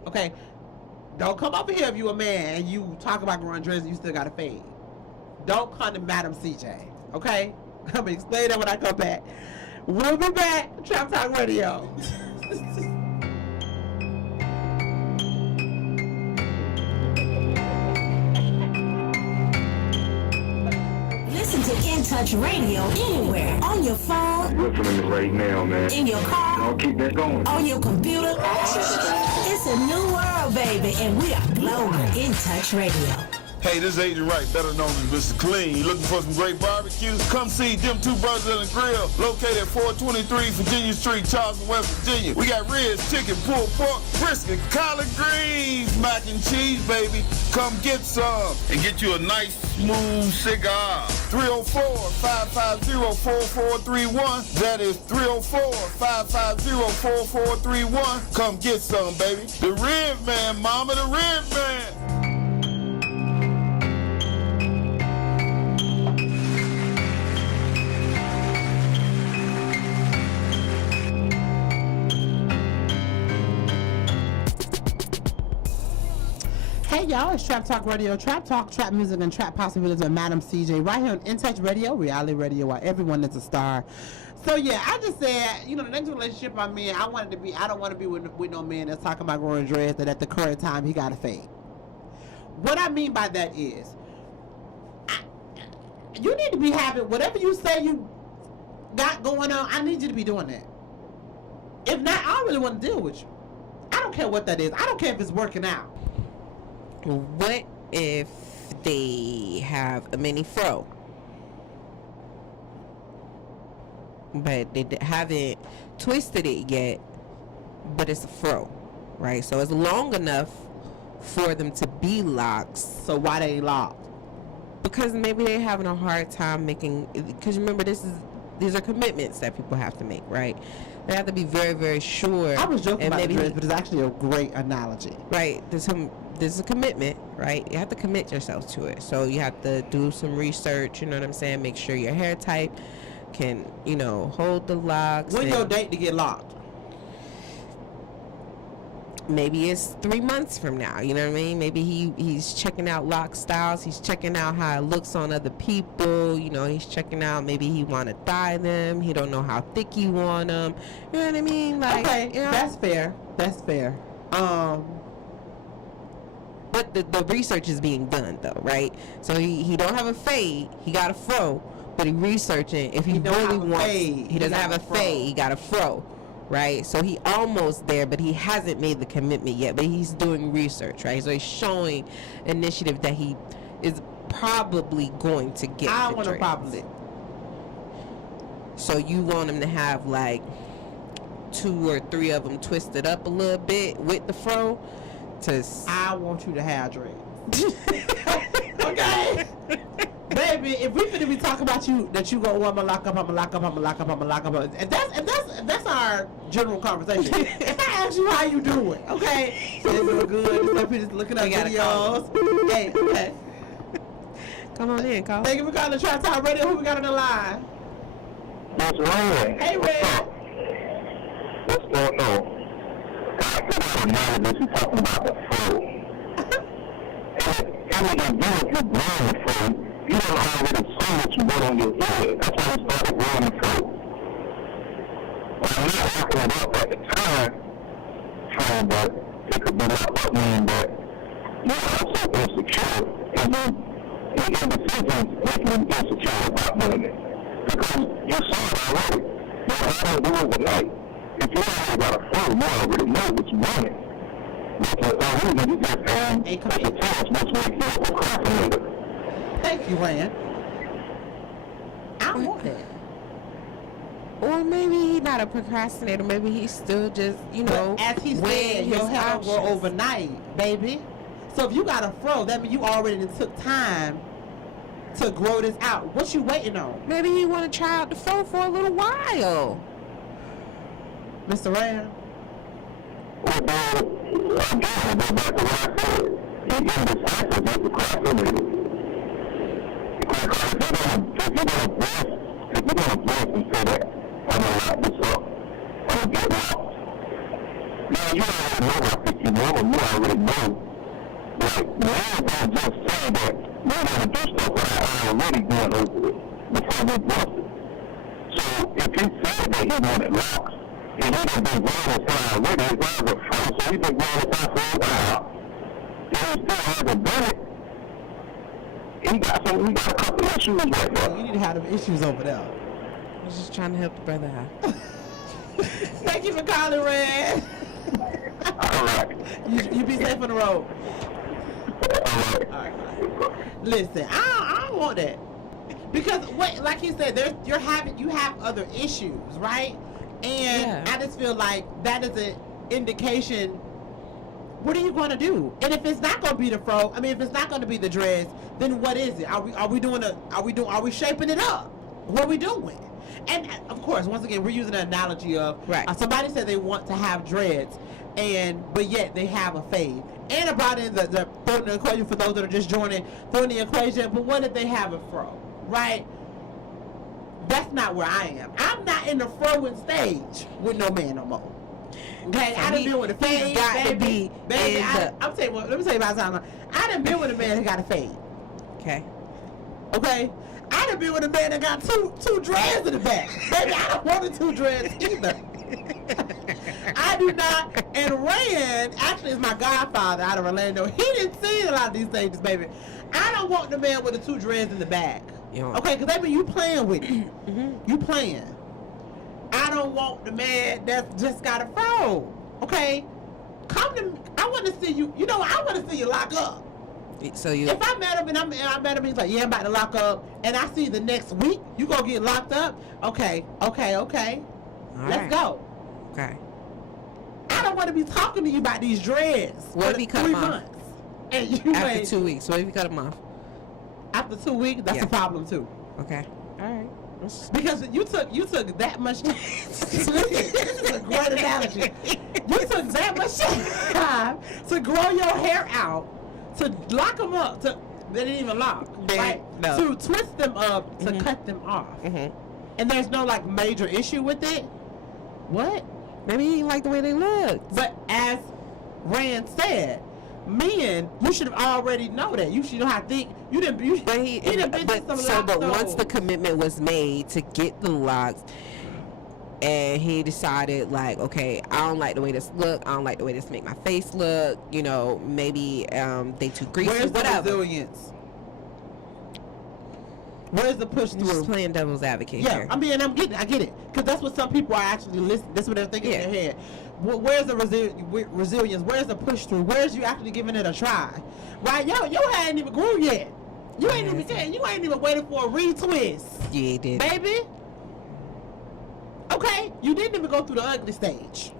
Okay, don't come over here if you a man and you talk about growing dreads and you still got to fade. Don't come to Madam CJ. Okay, I'm gonna explain that when I come back. We'll be back. Trap Talk Radio. Listen to In Touch Radio anywhere. On your phone. I'm listening right now, man. In your car. I'll keep that going. On your computer. It's a new world, baby, and we are global. In Touch Radio. Hey, this is Agent Wright, better known as Mr. Clean. You looking for some great barbecue? Come see them two brothers in the grill, located at 423 Virginia Street, Charleston, West Virginia. We got ribs, chicken, pulled pork, brisket, collard greens, mac and cheese, baby. Come get some and get you a nice, smooth cigar. 304-550-4431. That is 304-550-4431. Come get some, baby. The Rib Man, mama, the Rib Man. Hey y'all, it's Trap Talk Radio, Trap Talk, Trap Music, and Trap Possibilities with Madam CJ right here on In Touch Radio, reality radio, where everyone is a star. So yeah, I just said, you know, the next relationship I'm in, I don't want to be with no man that's talking about growing dreads that at the current time he got to fade. What I mean by that is, you need to be having whatever you say you got going on. I need you to be doing that. If not, I don't really want to deal with you. I don't care what that is. I don't care if it's working out. What if they have a mini fro, but they haven't twisted it yet, but it's a fro, right? So it's long enough for them to be locks. So why they locked? Because maybe they're having a hard time making, because remember, these are commitments that people have to make, right? They have to be very, very sure. I was joking about maybe the dress, but it's actually a great analogy. Right. There's a commitment, right? You have to commit yourself to it. So you have to do some research, you know what I'm saying? Make sure your hair type can, you know, hold the locks. When your date to get locked? Maybe it's 3 months from now, you know what I mean? Maybe he's checking out lock styles. He's checking out how it looks on other people. You know, he's checking out, maybe he want to dye them. He don't know how thick he want them. You know what I mean? Like, okay, you know? that's fair. That's fair. But the research is being done, though, right? So he don't have a fade. He got a fro, but he researching. If he really wants, he doesn't have a fade. He got a fro. Right, so he almost there, but he hasn't made the commitment yet. But he's doing research, right? So he's showing initiative that he is probably going to get. I the want to dreads. probably. So you want him to have like 2 or 3 of them twisted up a little bit with the fro. I want you to have dreads. Okay. Baby, if we finna be talking about you, that you go, oh, I'm gonna lock up, and that's our general conversation. If I ask you how you doing, okay, so it's doing good. Just looking up videos. Hey, okay. Come on in, call. Thank you for calling the Trap Talk Radio. Who we got on the line? That's Red. Hey, Red. What's going on? You talking about the food. And when you're growing the food, you don't already so much blood on your head. That's why I started growing the food. But I'm not locking it up at the time frame, but it could be locked up, man, but you're also insecure. And then your decisions make you insecure about doing it. Because you saw it already. But all I do overnight. If you already got a phone, you already know what you wanted. Thank you, Rand. I want it. Or maybe he's not a procrastinator. Maybe he's still just, you know, as he said, your hair will grow overnight, baby. So if you got a fro, that means you already took time to grow this out. What you waiting on? Maybe he want to try out the fro for a little while. Mr. Rand? So if he said that he wanted locks, and he done been growing his hair already, his eyes are full, so he been growing his hair for a while. And he still hasn't done it. He got a couple issues right now. You need to have them issues over there. I was just trying to help the brother out. Thank you for calling, Red. All right. You be safe on the road. All right. All right. bro. Listen, I don't want that. Because like he said, you have other issues, right? And I just feel like that is an indication. What are you going to do? And if it's not going to be the fro, I mean, if it's not going to be the dreads, then what is it? Are we shaping it up? What are we doing? And of course, once again, we're using an analogy of somebody said they want to have dreads, but yet they have a fade. And I brought in the throwing the equation for those that are just joining, throwing the equation. But what if they have a fro? Right? That's not where I am. I'm not in the froing stage with no man no more. Okay, I done been with a fade, baby. I'm telling you what. Let me tell you about something. I done been with a man that got a fade. Okay. Okay. I done been with a man that got two dreads in the back. Baby, I don't want the two dreads either. I do not. And Rand actually is my godfather out of Orlando. He didn't see a lot of these things, baby. I don't want the man with the two dreads in the back. Yeah. Okay, because that means you playing with it. You playing. I don't want the man that's just got a fro. Okay? Come to me. I want to see you. You know, I want to see you lock up. So you. If I met him and I met him, he's like, yeah, I'm about to lock up. And I see the next week, you gonna get locked up? Okay. All Let's go. Okay. I don't want to be talking to you about these dreads. What if you cut them off? And you after 2 weeks. What if you cut them off? After 2 weeks, that's a problem too. Okay. All right. Because you took that much time. This is a great analogy. You took that much time to grow your hair out, to lock them up, they didn't even lock, right? No. To twist them up, to cut them off. And there's no like major issue with it. What? Maybe you like the way they look. But as Rand said, men, you should have already know that. You should know how to think. You didn't. But once the commitment was made to get the locks, and he decided like, okay, I don't like the way this look. I don't like the way this make my face look. You know, maybe they too greasy. Where's whatever. The resilience? Where's the push through? Just playing devil's advocate. Yeah, here. I mean, I get it, because that's what some people are actually listening. That's what they're thinking in their head. Where's the resilience? Where's the push through? Where's you actually giving it a try? Right? Your hair ain't even grew yet. You ain't even waiting for a retwist. Yeah, did. Baby. Okay, you didn't even go through the ugly stage.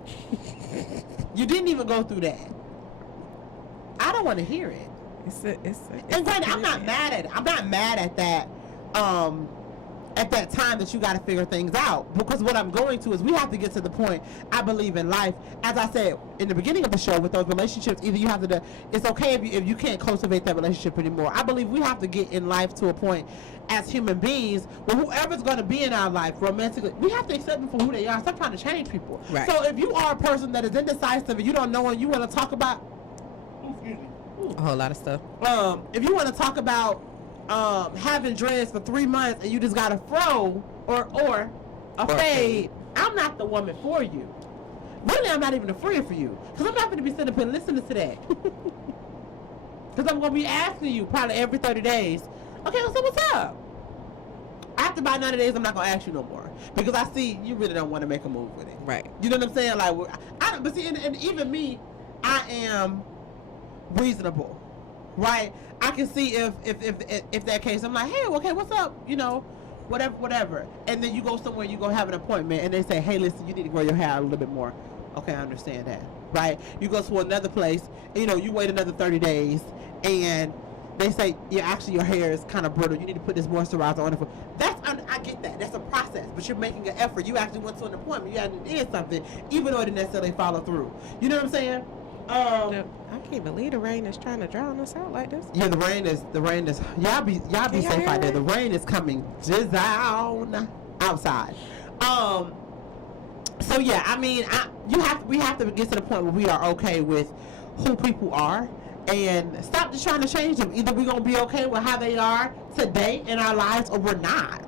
You didn't even go through that. I don't want to hear it. And granted, I'm not mad at it. I'm not mad at that. At that time that you got to figure things out, because what I'm going to is we have to get to the point. I believe in life, as I said in the beginning of the show, with those relationships, either you have to it's okay if you can't cultivate that relationship anymore. I believe we have to get in life to a point as human beings where whoever's going to be in our life romantically, we have to accept them for who they are. Stop trying to change people. Right. So if you are a person that is indecisive and you don't know and you want to talk about a whole lot of stuff, if you want to talk about having dreads for 3 months and you just got a fro or a fade, I'm not the woman for you. Really, I'm not even a friend for you, because I'm not going to be sitting up and listening to that. Because I'm going to be asking you probably every 30 days, okay, so what's up? After about 90 days, I'm not going to ask you no more, because I see you really don't want to make a move with it. Right. You know what I'm saying? Like, I don't, but see, and even me, I am reasonable. Right, I can see if that case, I'm like, hey, okay, what's up? You know, whatever. And then you go somewhere, you go have an appointment, and they say, hey, listen, you need to grow your hair out a little bit more. Okay, I understand that. Right? You go to another place, and, you know, you wait another 30 days, and they say, yeah, actually your hair is kind of brittle. You need to put this moisturizer on it. I get that. That's a process, but you're making an effort. You actually went to an appointment. You actually did something, even though it didn't necessarily follow through. You know what I'm saying? I can't believe the rain is trying to drown us out like this. Yeah, the rain is. Y'all be safe out there. The rain is coming just down outside. So yeah, I mean, we have to get to the point where we are okay with who people are, and stop just trying to change them. Either we're gonna be okay with how they are today in our lives, or we're not.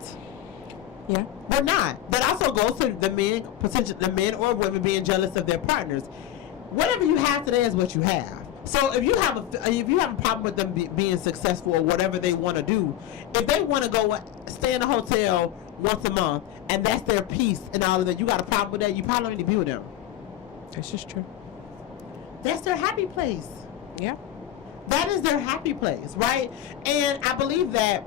Yeah, we're not. That also goes to the men or women being jealous of their partners. Whatever you have today is what you have. So if you have a problem with them being successful or whatever they want to do, if they want to go stay in a hotel once a month and that's their peace and all of that, you got a problem with that, you probably don't need to be with them. That's just true. That's their happy place. Yeah. that is their happy place, right? And I believe that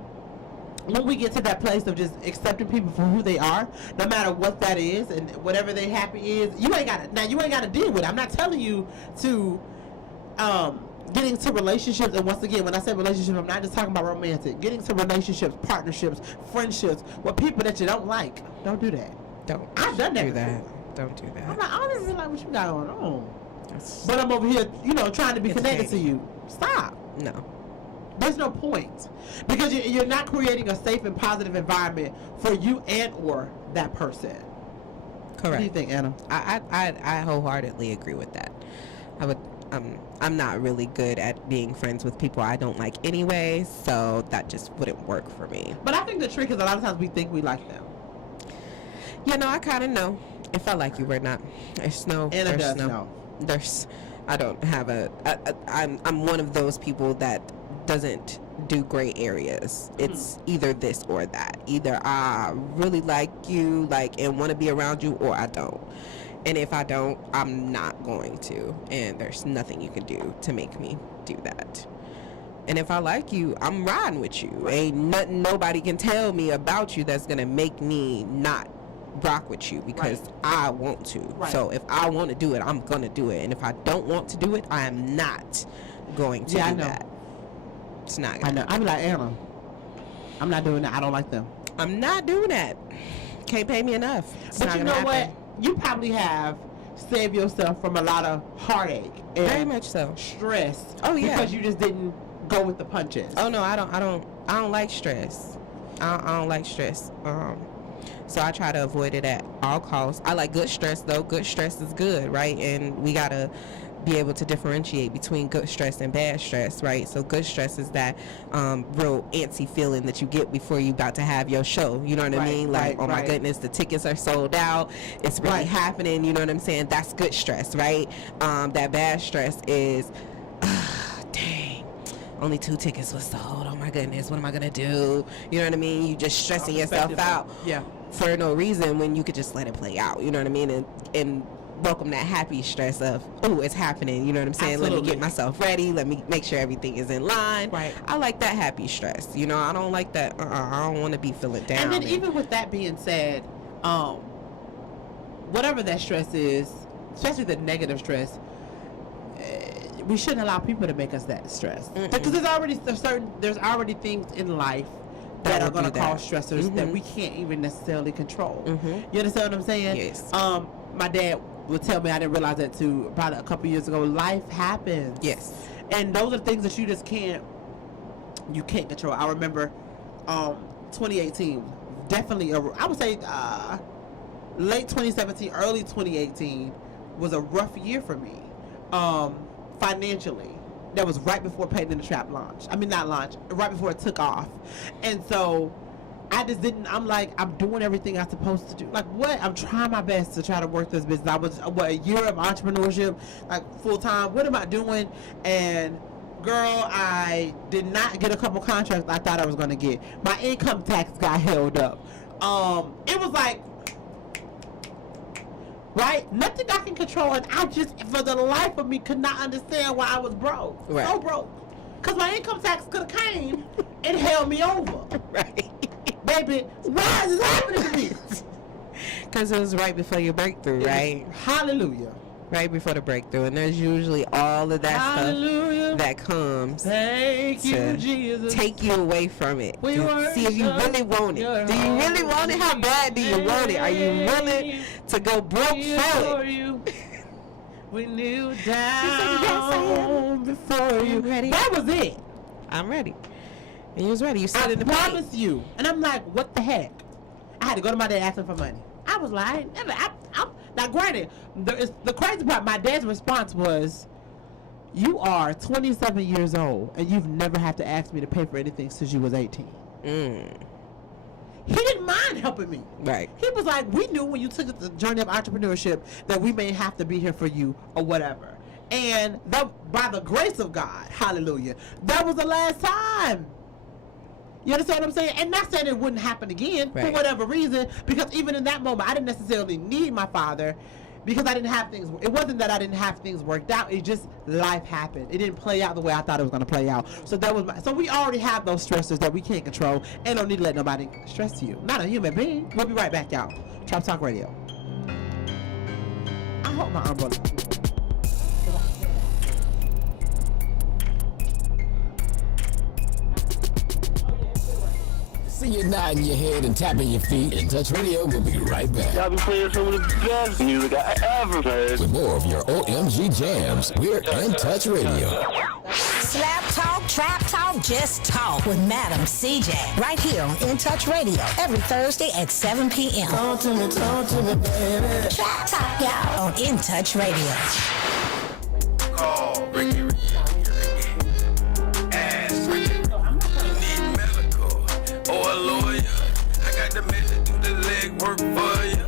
when we get to that place of just accepting people for who they are, no matter what that is and whatever their happy is, you ain't got to deal with it. I'm not telling you to get into relationships, and once again, when I say relationships, I'm not just talking about romantic. Get into relationships, partnerships, friendships with people that you don't like. Don't do that. I've done that. Don't do that. I'm like, I don't even like what you got going on. That's- But I'm over here, trying to be connected to Entertaining. you. Stop. No. There's no point, because you're not creating a safe and positive environment for you and or that person. Correct. What do you think, Anna? I wholeheartedly agree with that. I'm not really good at being friends with people I don't like anyway, so that just wouldn't work for me. But I think the trick is a lot of times we think we like them. I kind of know if I like you or not. Anna does know. I don't have I'm one of those people that doesn't do gray areas. It's either this or that. Either I really like you, and want to be around you, or I don't. And if I don't, I'm not going to. And there's nothing you can do to make me do that. And if I like you, I'm riding with you. Ain't nothing nobody can tell me about you that's going to make me not rock with you, because I want to. Right. So if I want to do it, I'm going to do it. And if I don't want to do it, I am not going to do that. It's not I know. I'm like, Anna, I'm not doing that. I don't like them. I'm not doing that. Can't pay me enough. It's But not you gonna know happen. what? You probably have saved yourself from a lot of heartache and Very much so. stress. Oh, yeah. Because you just didn't go with the punches. Oh no, I don't like stress. I don't like stress. So I try to avoid it at all costs. I like good stress though. Good stress is good, right? And we gotta be able to differentiate between good stress and bad stress, right? So good stress is that real antsy feeling that you get before you about to have your show. You know what I mean? Like, oh my goodness, the tickets are sold out. It's really happening. You know what I'm saying? That's good stress, right? That bad stress is, dang, only 2 tickets was sold. Oh my goodness, what am I gonna do? You know what I mean? You just stressing yourself out for no reason when you could just let it play out. You know what I mean? And welcome that happy stress of, oh, it's happening. You know what I'm saying? Absolutely. Let me get myself ready. Let me make sure everything is in line. Right. I like that happy stress. I don't like that. I don't want to be feeling down. And then even with that being said, whatever that stress is, especially the negative stress, we shouldn't allow people to make us that stressed. Because there's already things in life that are going to cause stressors that we can't even necessarily control. You understand what I'm saying? Yes. My dad would tell me, I didn't realize that too, about a couple years ago, life happens. Yes. And those are things that you just can't control. I remember 2018, definitely, I would say late 2017, early 2018 was a rough year for me financially. That was right before Painting in the Trap launched. I mean, not launch, right before it took off. And so I just didn't, I'm like, I'm doing everything I'm supposed to do. Like, what? I'm trying my best to try to work this business. I was, a year of entrepreneurship, like full time. What am I doing? And girl, I did not get a couple contracts I thought I was going to get. My income tax got held up. It was like, right? Nothing I can control. And I just, for the life of me, could not understand why I was broke. Right. So broke. Because my income tax could have came and held me over. Right. Baby, why is this happening to me? Because it was right before your breakthrough, right? Hallelujah. Right before the breakthrough. And there's usually all of that Hallelujah. stuff that comes Thank you, to Jesus. take you away from it. We See if you really want it. Do you really want it? How bad do you want it? Are you willing to go broke for it? We kneel said, "Yes, I down before you." Ready? That was it. I'm ready. And you was ready. You stood I in the plate. promise you. And I'm like, what the heck? I had to go to my dad asking for money. I was like, now granted, the crazy part, my dad's response was, you are 27 years old and you've never had to ask me to pay for anything since you was 18. He didn't mind helping me. Right. He was like, we knew when you took the journey of entrepreneurship that we may have to be here for you or whatever. And that, by the grace of God, hallelujah, that was the last time. You understand what I'm saying? And not saying it wouldn't happen again for Right. whatever reason, because even in that moment, I didn't necessarily need my father. because I didn't have things. It wasn't that I didn't have things worked out. It just life happened. It didn't play out the way I thought it was gonna play out. So that was so we already have those stressors that we can't control and don't need to let nobody stress you. Not a human being. We'll be right back, y'all. Trap Talk Radio. I hope my umbrella. See you nodding your head and tapping your feet. In Touch Radio will be right back. Y'all be playing some of the best music I ever heard. With more of your OMG jams, we're In Touch Radio. Slap talk, trap talk, just talk with Madam CJ. Right here on In Touch Radio every Thursday at 7 p.m. Talk to me, baby. Trap talk, y'all, on In Touch Radio. Call Ricky. Ask Ricky. You need medical or a lawyer. I got the man to do the legwork for you.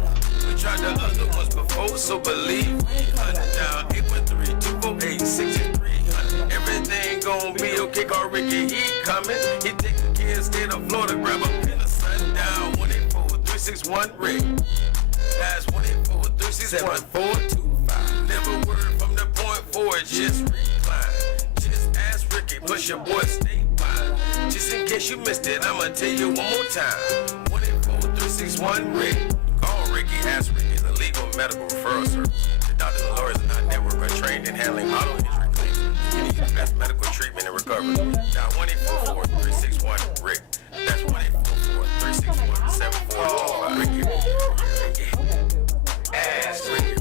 We tried the other ones before, so believe me. Hunt down 813-248-6300. Everything gon' be okay, call Ricky, he coming. He taking care of state of Florida, grab a pen of sundown. 184-361 Rick. That's 184-361-425. Never word from the point forward, just recline. Just ask Ricky, push your boy stay by. Just in case you missed it, I'ma tell you one more time. 184-361 Rick. Call Ricky, ask Ricky, is a legal medical referral service. The doctors and lawyers in our network are trained in handling model injury claims. You need the best medical treatment and recovery. Now 1-844-361 Rick. That's 1-844-361-7425. Ricky. Ask Ricky.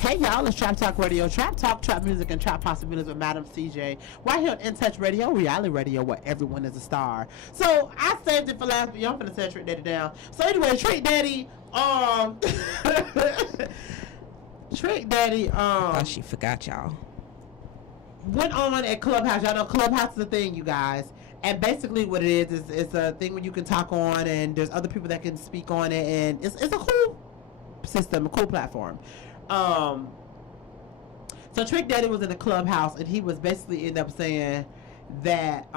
Hey y'all, it's Trap Talk Radio. Trap Talk, trap music, and trap possibilities with Madam CJ. Right here on In Touch Radio, reality radio, where everyone is a star. So I saved it for last, but y'all finna set Trick Daddy down. So anyway, Trick Daddy, Trick Daddy, Oh, she forgot y'all. went on at Clubhouse. Y'all know Clubhouse is a thing, you guys. And basically what it is it's a thing where you can talk on, and there's other people that can speak on it, and it's a cool system, a cool platform. So Trick Daddy was in the Clubhouse, and he was basically ended up saying that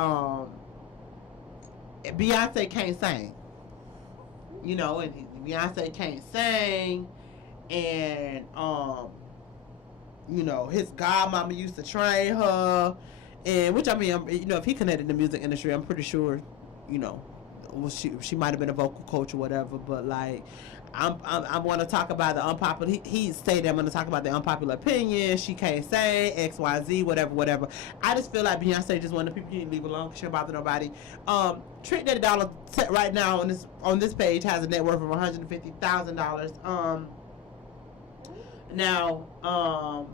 Beyonce can't sing, you know, and Beyonce can't sing, and you know, his godmama used to train her, and which I mean, you know, if he connected the music industry, I'm pretty sure, you know, she might have been a vocal coach or whatever, but like. I want to talk about the unpopular. He stated I'm going to talk about the unpopular opinion. She can't say XYZ, whatever. I just feel like Beyonce just one of the people you need to leave alone. She don't bother nobody. Trick Daddy Dollar right now on this page has a net worth of $150,000. Now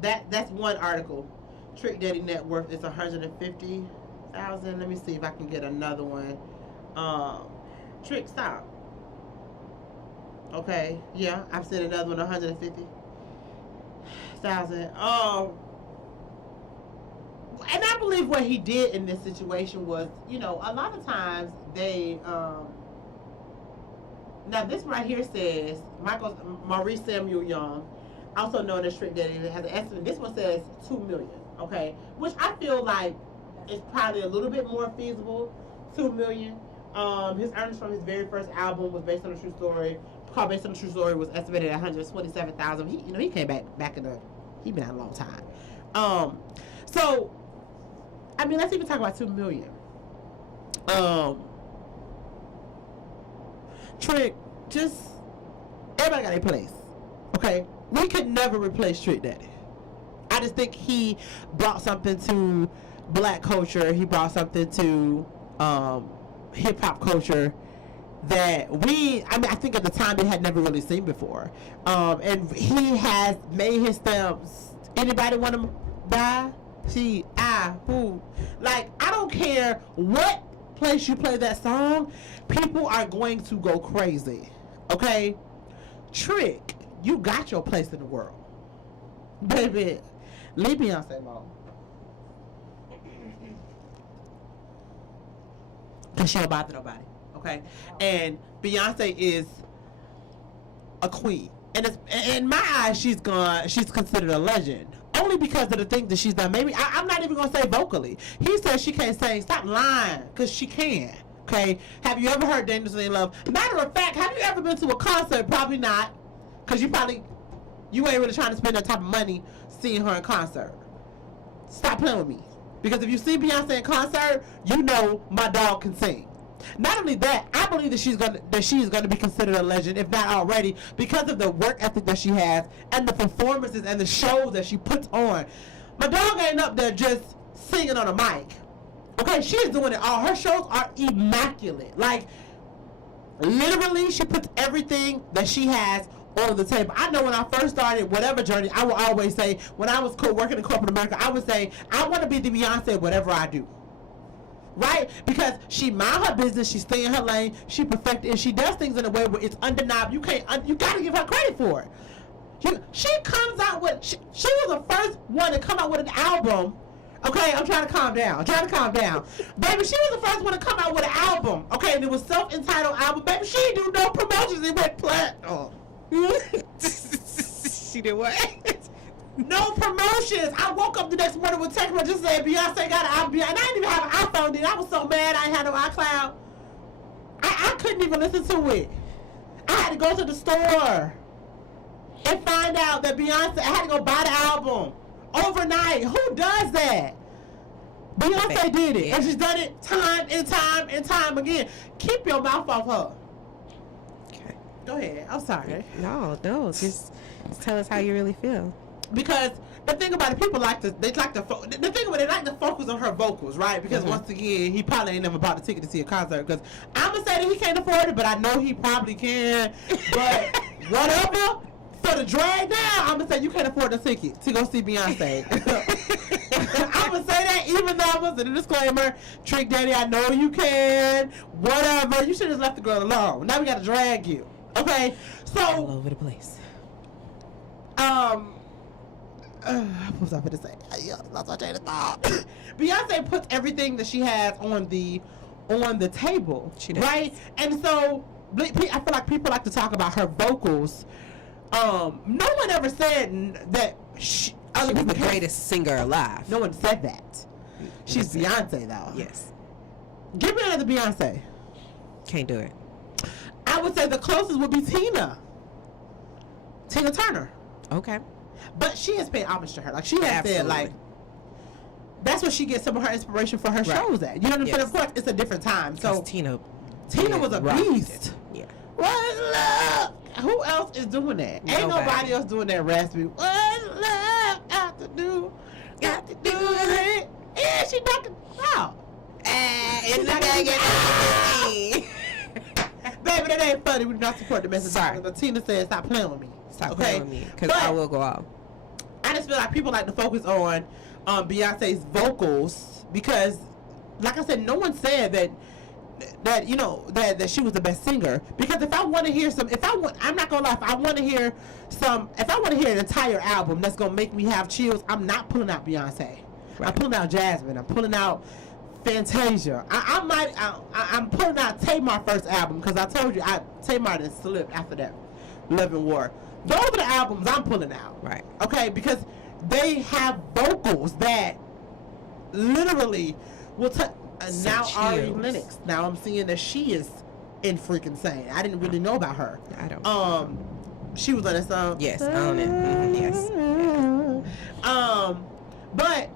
that's one article. Trick Daddy net worth is $150,000. Let me see if I can get another one. Trick, stop. Okay, yeah, I've said another one, 150,000. And I believe what he did in this situation was, you know, a lot of times they, now this right here says, Maurice Samuel Young, also known as Trick Daddy, has an estimate. This one says $2 million, okay, which I feel like is probably a little bit more feasible, $2 million. His earnings from his very first album was based on a true story. Called Based on a True Story was estimated at $127,000. He came back in he been out a long time. So I mean, let's even talk about $2 million. Trick, just everybody got a place. Okay, we could never replace Trick Daddy. I just think he brought something to black culture. He brought something to hip hop culture that I think at the time they had never really seen before. And he has made his stamps. Anybody want to buy? Who? Like, I don't care what place you play that song, people are going to go crazy. Okay? Trick, you got your place in the world. Baby, leave Beyonce alone. Because she don't bother nobody. Okay, and Beyonce is a queen, and it's, in my eyes, she's considered a legend. Only because of the things that she's done. Maybe I'm not even gonna say vocally. He says she can't sing. Stop lying, cause she can. Okay. Have you ever heard Dangerously in Love? Matter of fact, have you ever been to a concert? Probably not, cause you ain't really trying to spend that type of money seeing her in concert. Stop playing with me. Because if you see Beyonce in concert, you know my dog can sing. Not only that, I believe that she is gonna be considered a legend, if not already, because of the work ethic that she has and the performances and the shows that she puts on. My dog ain't up there just singing on a mic. Okay, she is doing it all. Her shows are immaculate. Like, literally, she puts everything that she has on the table. I know when I first started whatever journey, I will always say, when I was working in corporate America, I would say, I want to be the Beyonce whatever I do. Right? Because she mind her business, she stay in her lane, she perfected, and she does things in a way where it's undeniable. You gotta give her credit for it. She comes out with, she was the first one to come out with an album. Okay, I'm trying to calm down. Baby, she was the first one to come out with an album. Okay, and it was self-entitled album. Baby, she didn't do no promotions. It went platinum. She did what? No promotions. I woke up the next morning with text message just saying Beyonce got an album, and I didn't even have an iPhone then. I was so mad I had no iCloud. I couldn't even listen to it. I had to go to the store and find out that Beyonce, I had to go buy the album overnight. Who does that? Beyonce did it, and she's done it time and time and time again. Keep your mouth off her. Okay. Go ahead. I'm sorry. No, just tell us how you really feel. Because the thing about it, people like to, the thing about it, they like to focus on her vocals, right? Because once again, he probably ain't never bought a ticket to see a concert. Because I'm going to say that he can't afford it, but I know he probably can. But whatever, for the drag now, I'm going to say you can't afford the ticket to go see Beyonce. I'm going to say that even though I was in a disclaimer, Trick Daddy, I know you can, whatever. You should have just left the girl alone. Now we got to drag you. Okay? So. All over the place. What was I going to say? Lost my train of thought. Beyonce puts everything that she has on the table, she does. right? And so I feel like people like to talk about her vocals. No one ever said that she was the greatest singer alive. No one said that. She's Beyonce, though. Yes. Give me another Beyonce. Can't do it. I would say the closest would be Tina Turner. Okay. But she has paid homage to her. Like, she has said, like, that's where she gets some of her inspiration for her shows at. You know what I'm saying? Of course, it's a different time. So Tina was a beast. Yeah. What's love? Who else is doing that? Ain't nobody else doing that raspy. What's love got to do? Got to do with it. Yeah, she knocking out. It's not gonna get Baby, that ain't funny. We do not support the message. Sorry. But Tina said, stop playing with me. Stop playing with me, because I will go out. I just feel like people like to focus on Beyonce's vocals because, like I said, no one said that you know that she was the best singer. Because if I want to hear I'm not gonna lie, if I want to hear an entire album that's gonna make me have chills, I'm not pulling out Beyonce. Right. I'm pulling out Jasmine. I'm pulling out Fantasia. I'm pulling out Tamar first album because I told you Tamar done slipped after that. Love and War. Those are the albums I'm pulling out. Right. Okay, because they have vocals that literally will touch. Now Ari Lennox. Now I'm seeing that she is in freaking insane. I didn't really know about her. I don't. She was on that song. Yes, on it. Yes. But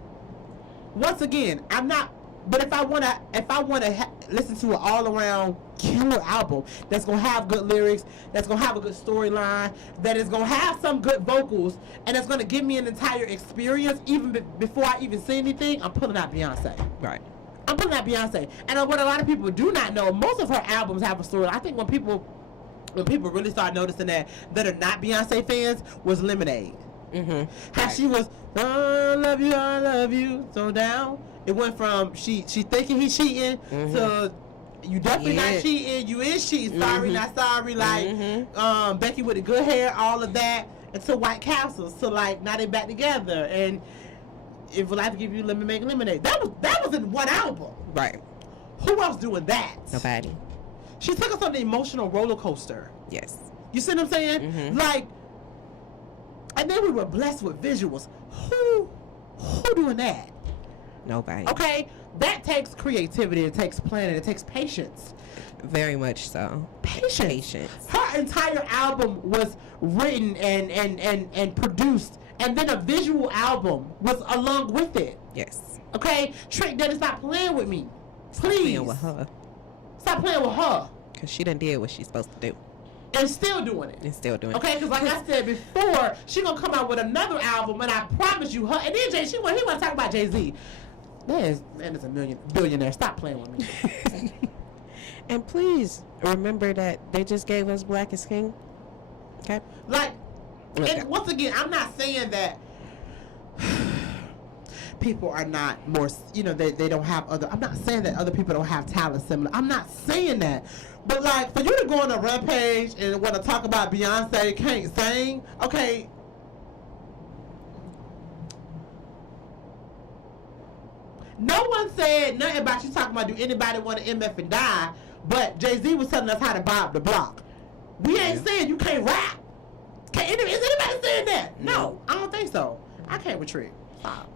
once again, I'm not. But if I wanna listen to an all-around killer album that's gonna have good lyrics, that's gonna have a good storyline, that is gonna have some good vocals, and that's gonna give me an entire experience, even before I even see anything, I'm pulling out Beyonce. Right. I'm pulling out Beyonce. And what a lot of people do not know, most of her albums have a story. I think when people really start noticing that are not Beyonce fans was Lemonade. Mm-hmm. How she was, I love you, so down. It went from she thinking he's cheating to you definitely not cheating. You is cheating. Sorry, not sorry. Like Becky with the good hair, all of that. And to White Castle. So like now they back together. And if life give you lemon, make lemonade. That was in one album. Right. Who else doing that? Nobody. She took us on the emotional roller coaster. Yes. You see what I'm saying? Like And then we were blessed with visuals. Who doing that? Nobody. Okay, that takes creativity. It takes planning. It takes patience. Very much so. Patience. Her entire album was written and produced, and then a visual album was along with it. Yes. Okay, Trick Daddy, stop playing with me, Stop please. playing with her. Stop playing with her, Because she done did what she's supposed to do. and still doing it. And still doing Okay, because like I said before, she gonna come out with another album, and I promise you, her. And then he want to talk about Jay-Z. Man is a billionaire. Stop playing with me. it. And please remember that they just gave us Black is King. Okay? Like, Okay. and once again, I'm not saying that people are not more, they don't have other, I'm not saying that other people don't have talent similar. I'm not saying that. But like, for you to go on a Rampage and want to talk about Beyonce can't sing, okay. No one said nothing about you talking about do anybody want to MF and die, but Jay-Z was telling us how to bob the block. We ain't saying you can't rap. Is anybody saying that? No, I don't think so. I can't retreat. Stop.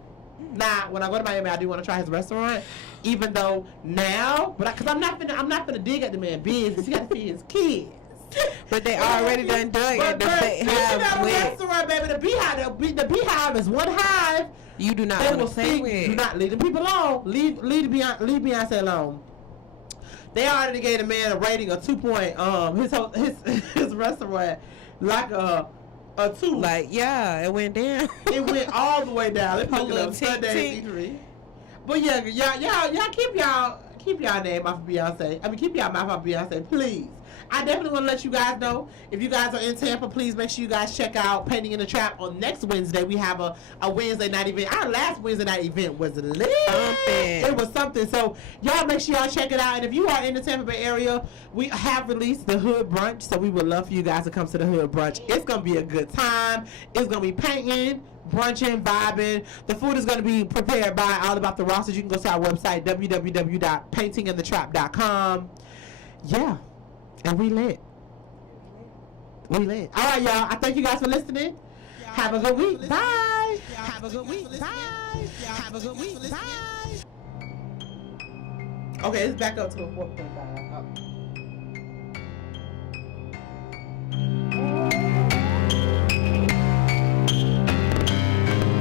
Now, when I go to Miami, I do want to try his restaurant, even though now, because I'm not finna dig at the man business. He got to feed his kids. But they already done dug it. Speaking of Have a with. restaurant, baby, the beehive is one hive. You do not They want will to play sing. with. Do not leave the people alone. Leave Beyonce alone. They already gave the man a rating of 2 point. His restaurant like a 2. Like, yeah, it went down. It went all the way down. They put it Little up tick, Sunday tick. eatery. But yeah, y'all keep y'all name off of Beyonce. I mean, keep y'all mouth off Beyonce, please. I definitely want to let you guys know, if you guys are in Tampa, please make sure you guys check out Painting in the Trap on next Wednesday. We have a Wednesday night event. Our last Wednesday night event was lit. It was something. So y'all make sure y'all check it out. And if you are in the Tampa Bay area, we have released the Hood Brunch. So we would love for you guys to come to the Hood Brunch. It's going to be a good time. It's going to be painting, brunching, vibing. The food is going to be prepared by All About the Rosters. You can go to our website, www.paintinginthetrap.com. Yeah. And we lit. All right, y'all. I thank you guys for listening. Have a good week. Bye. Have a good week. Bye. Have a good week. Bye. Okay, it's back up to a 4.5.